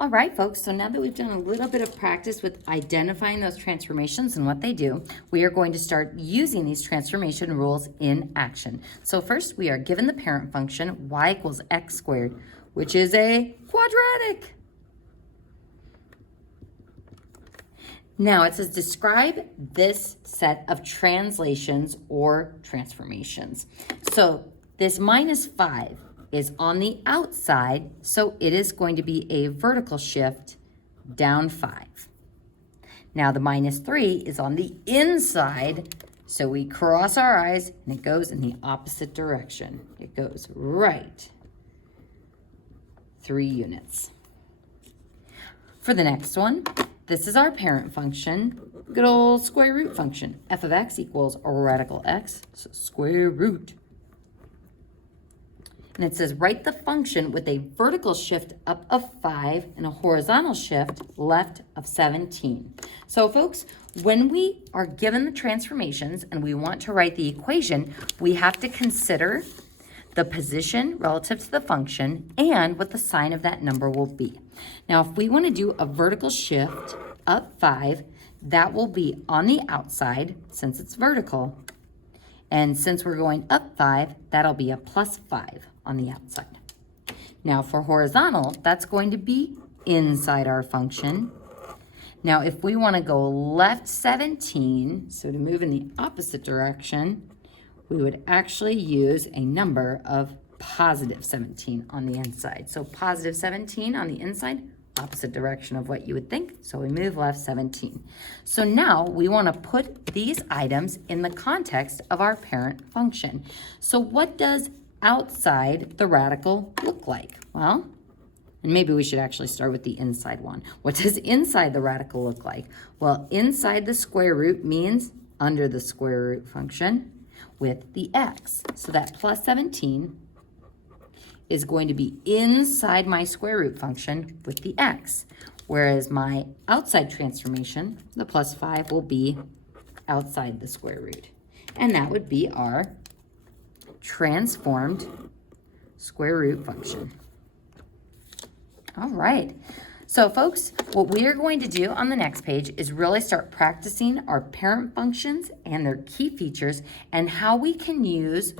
All right, folks, so now that we've done a little bit of practice with identifying those transformations and what they do, we are going to start using these transformation rules in action. So first, we are given the parent function y equals x squared, which is a quadratic. Now it says describe this set of translations or transformations. So this minus 5 is on the outside, so it is going to be a vertical shift down 5. Now the minus 3 is on the inside, so we cross our eyes and it goes in the opposite direction. It goes right 3 units. For the next one, this is our parent function, good old square root function. F of x equals a radical x, so square root. And it says write the function with a vertical shift up of 5 and a horizontal shift left of 17. So folks, when we are given the transformations and we want to write the equation, we have to consider the position relative to the function and what the sign of that number will be. Now, if we want to do a vertical shift up 5, that will be on the outside since it's vertical. And since we're going up 5, that'll be a plus 5 on the outside. Now for horizontal, that's going to be inside our function. Now if we want to go left 17, so to move in the opposite direction, we would actually use a number of positive 17 on the inside. So positive 17 on the inside, opposite direction of what you would think. So we move left 17. So now we want to put these items in the context of our parent function. So what does outside the radical look like? Well, and maybe we should actually start with the inside one. What does inside the radical look like? Well, inside the square root means under the square root function with the x. So that plus 17 is going to be inside my square root function with the x, whereas my outside transformation, the plus 5, will be outside the square root. And that would be our transformed square root function. All right. So folks, what we are going to do on the next page is really start practicing our parent functions and their key features and how we can use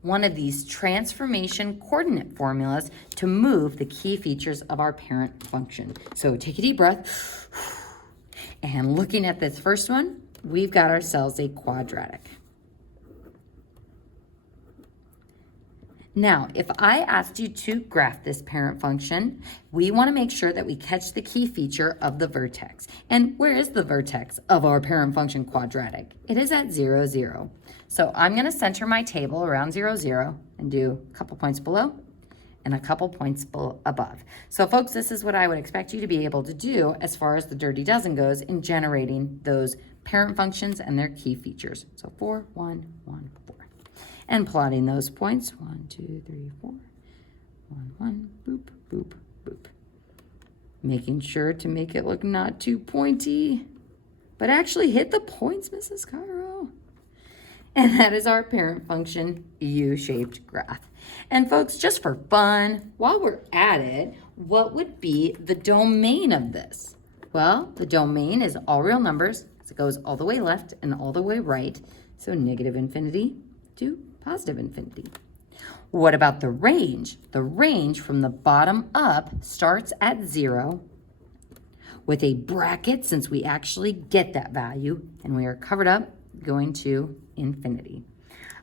one of these transformation coordinate formulas to move the key features of our parent function. So take a deep breath. And looking at this first one, we've got ourselves a quadratic. Now, if I asked you to graph this parent function, we want to make sure that we catch the key feature of the vertex. And where is the vertex of our parent function quadratic? It is at 0, 0. So I'm going to center my table around 0, 0 and do a couple points below and a couple points above. So folks, this is what I would expect you to be able to do as far as the dirty dozen goes in generating those parent functions and their key features. So 4, 1, 1, 4. And plotting those points, 1, 2, 3, 4, 1, 1, boop, boop, boop. Making sure to make it look not too pointy, but actually hit the points, Mrs. Cairo. And that is our parent function U-shaped graph. And folks, just for fun, while we're at it, what would be the domain of this? Well, the domain is all real numbers. So it goes all the way left and all the way right. So negative infinity to positive infinity. What about the range? The range from the bottom up starts at 0 with a bracket since we actually get that value and we are covered up going to infinity.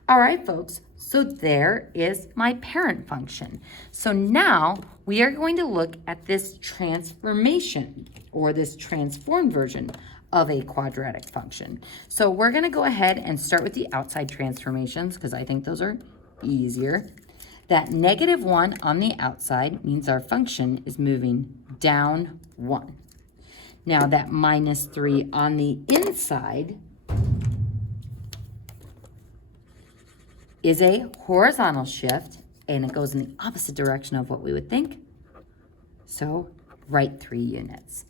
All right, folks, so there is my parent function. So now we are going to look at this transformation or this transformed version of a quadratic function. So we're going to go ahead and start with the outside transformations because I think those are easier. That negative 1 on the outside means our function is moving down 1. Now that minus 3 on the inside is a horizontal shift and it goes in the opposite direction of what we would think. So right 3 units.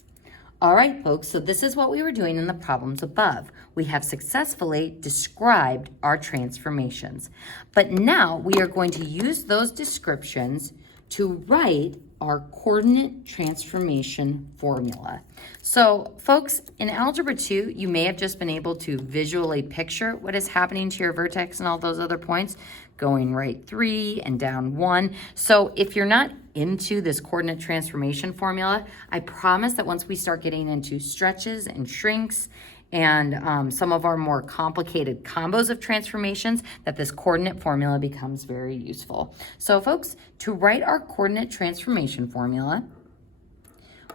All right, folks, so this is what we were doing in the problems above. We have successfully described our transformations. But now we are going to use those descriptions to write our coordinate transformation formula. So folks, in Algebra 2, you may have just been able to visually picture what is happening to your vertex and all those other points, going right 3 and down 1. So if you're not into this coordinate transformation formula, I promise that once we start getting into stretches and shrinks and some of our more complicated combos of transformations, that this coordinate formula becomes very useful. So folks, to write our coordinate transformation formula,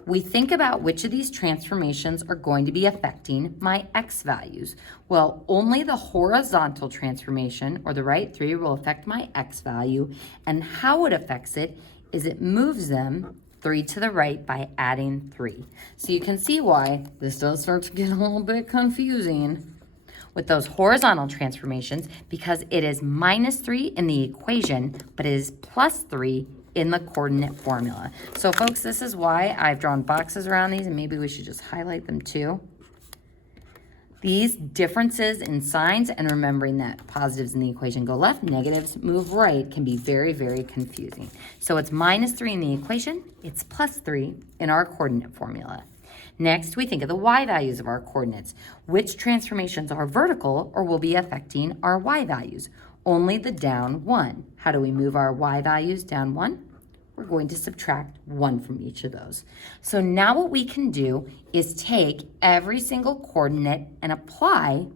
we think about which of these transformations are going to be affecting my x values. Well, only the horizontal transformation, or the right 3, will affect my x value, and how it affects it is it moves them 3 to the right by adding 3. So you can see why this does start to get a little bit confusing with those horizontal transformations, because it is -3 in the equation, but it is +3 in the coordinate formula. So folks, this is why I've drawn boxes around these, and maybe we should just highlight them too. These differences in signs, and remembering that positives in the equation go left, negatives move right, can be very, very confusing. So it's -3 in the equation, it's +3 in our coordinate formula. Next, we think of the y values of our coordinates. Which transformations are vertical or will be affecting our y values? Only the down 1. How do we move our y values down 1? We're going to subtract 1 from each of those. So now what we can do is take every single coordinate and apply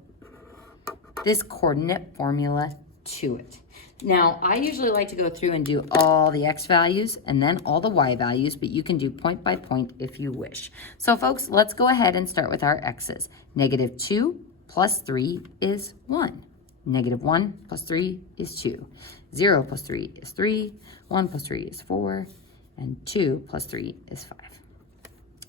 this coordinate formula to it. Now, I usually like to go through and do all the x values and then all the y values, but you can do point by point if you wish. So folks, let's go ahead and start with our x's. -2 plus 3 is 1. -1 plus 3 is 2. 0 plus 3 is 3. 1 plus 3 is 4. And 2 plus 3 is 5.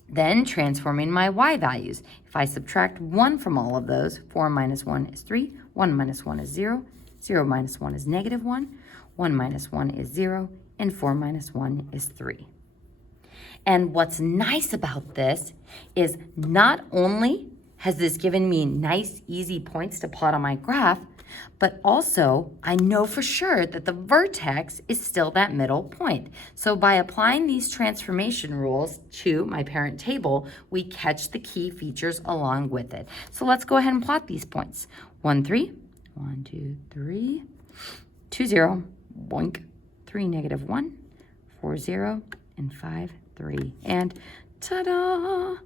Then transforming my y values. If I subtract 1 from all of those, 4 minus 1 is 3. 1 minus 1 is 0. 0 minus 1 is -1. 1 minus 1 is 0. And 4 minus 1 is 3. And what's nice about this is not only has this given me nice, easy points to plot on my graph, but also I know for sure that the vertex is still that middle point. So by applying these transformation rules to my parent table, we catch the key features along with it. So let's go ahead and plot these points. 1, 3, 1, 2, 3, 2, 0, boink, 3, -1, 4, 0, and 5, 3. And ta-da!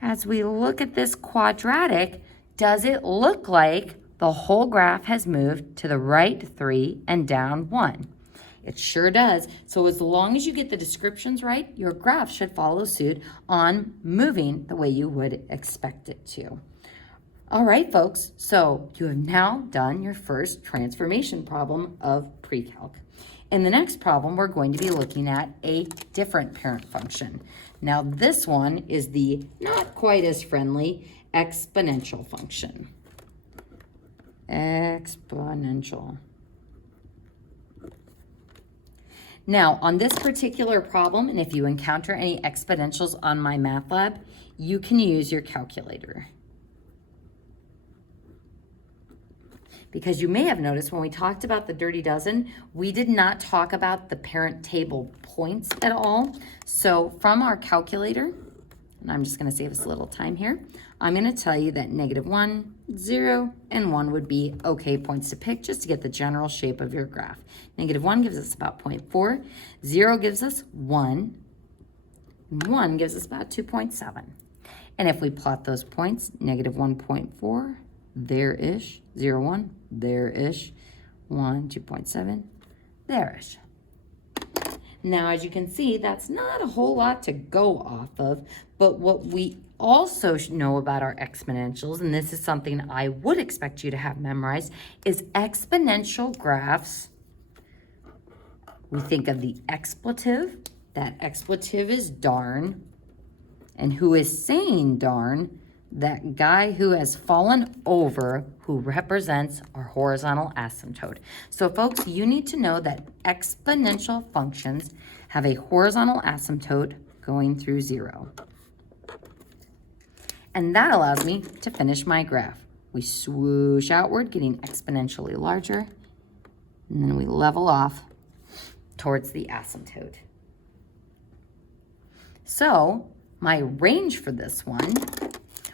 As we look at this quadratic, does it look like the whole graph has moved to the right 3 and down 1? It sure does. So as long as you get the descriptions right, your graph should follow suit on moving the way you would expect it to. All right, folks, so you have now done your first transformation problem of Precalc. In the next problem, we're going to be looking at a different parent function. Now, this one is the not quite as friendly exponential function. Exponential. Now, on this particular problem, and if you encounter any exponentials on my math lab, you can use your calculator. Because you may have noticed when we talked about the dirty dozen, we did not talk about the parent table points at all. So from our calculator, and I'm just going to save us a little time here, I'm going to tell you that -1, 0, and 1 would be okay points to pick just to get the general shape of your graph. -1 gives us about 0.4, 0 gives us 1, and 1 gives us about 2.7. And if we plot those points, -1.4, there-ish, 0, 1, there-ish, 1, 2.7, there-ish. Now, as you can see, that's not a whole lot to go off of, but what we also know about our exponentials, and this is something I would expect you to have memorized, is exponential graphs. We think of the expletive. That expletive is darn. And who is saying darn? That guy who has fallen over, who represents our horizontal asymptote. So folks, you need to know that exponential functions have a horizontal asymptote going through 0. And that allows me to finish my graph. We swoosh outward, getting exponentially larger, and then we level off towards the asymptote. So my range for this one,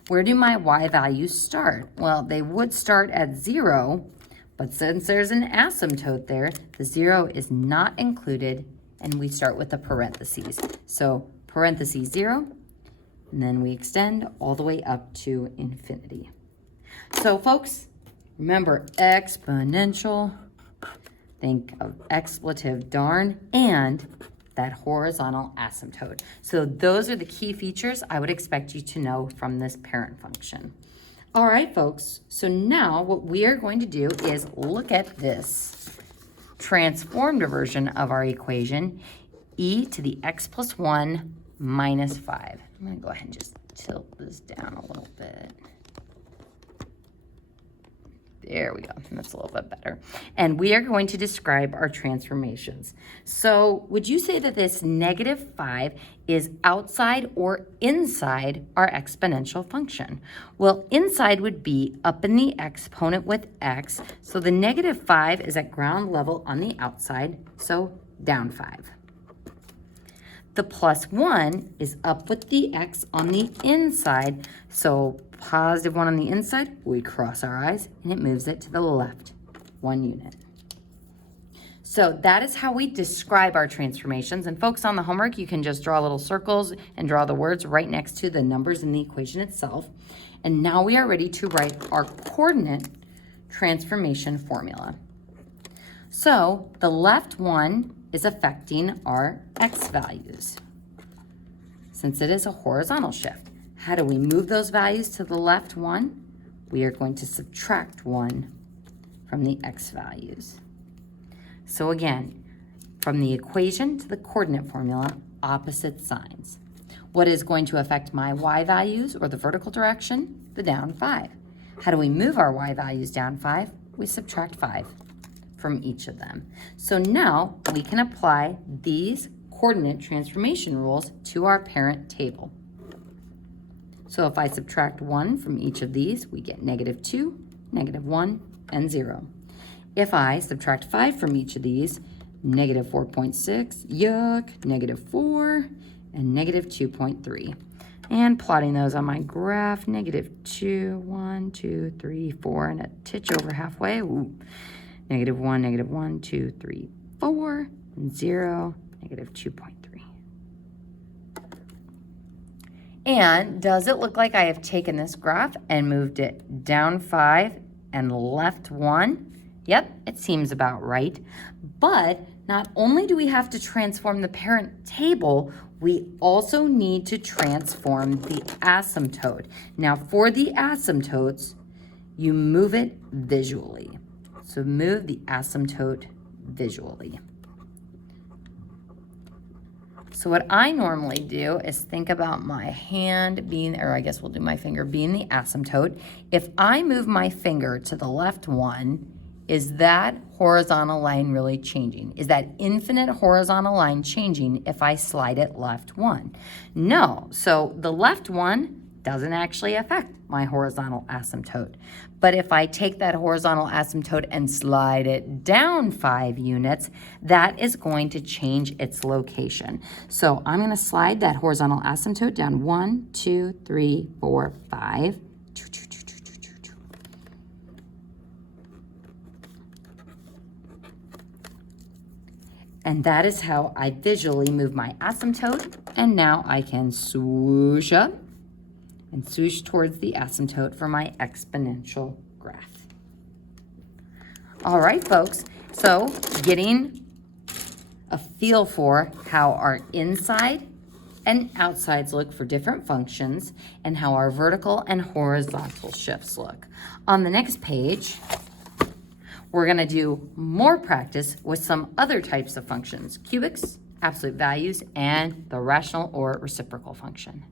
where do my y values start? Well, they would start at 0, but since there's an asymptote there, the 0 is not included, and we start with the parentheses. So parentheses 0, and then we extend all the way up to infinity. So folks, remember exponential, think of expletive darn, and that horizontal asymptote. So those are the key features I would expect you to know from this parent function. All right, folks, so now what we are going to do is look at this transformed version of our equation, e to the x plus 1 minus 5. I'm going to go ahead and just tilt this down a little bit. There we go. That's a little bit better. And we are going to describe our transformations. So would you say that this -5 is outside or inside our exponential function? Well, inside would be up in the exponent with x. So the -5 is at ground level on the outside, so down 5. The +1 is up with the x on the inside, so +1 on the inside, we cross our eyes, and it moves it to the left, 1 unit. So that is how we describe our transformations. And folks, on the homework, you can just draw little circles and draw the words right next to the numbers in the equation itself. And now we are ready to write our coordinate transformation formula. So the left one is affecting our x values, since it is a horizontal shift. How do we move those values to the left one? We are going to subtract 1 from the x values. So again, from the equation to the coordinate formula, opposite signs. What is going to affect my y values, or the vertical direction? The down 5. How do we move our y values down 5? We subtract 5 from each of them. So now we can apply these coordinate transformation rules to our parent table. So if I subtract 1 from each of these, we get -2, -1, and 0. If I subtract 5 from each of these, -4.6, yuck, -4, and -2.3. And plotting those on my graph, -2, 1, 2, 3, 4, and a titch over halfway. Ooh. -1, -1, 2, 3, 4, and 0, -2.3. And does it look like I have taken this graph and moved it down 5 and left 1? Yep, it seems about right. But not only do we have to transform the parent table, we also need to transform the asymptote. Now, for the asymptotes, you move it visually. So move the asymptote visually. So what I normally do is think about my hand being, or I guess we'll do my finger being the asymptote. If I move my finger to the left one, is that horizontal line really changing? Is that infinite horizontal line changing if I slide it left 1? No. So the left one doesn't actually affect my horizontal asymptote. But if I take that horizontal asymptote and slide it down 5 units, that is going to change its location. So I'm going to slide that horizontal asymptote down 1, 2, 3, 4, 5. And that is how I visually move my asymptote. And now I can swoosh up and swoosh towards the asymptote for my exponential graph. All right, folks. So getting a feel for how our inside and outsides look for different functions and how our vertical and horizontal shifts look. On the next page, we're going to do more practice with some other types of functions: cubics, absolute values, and the rational or reciprocal function.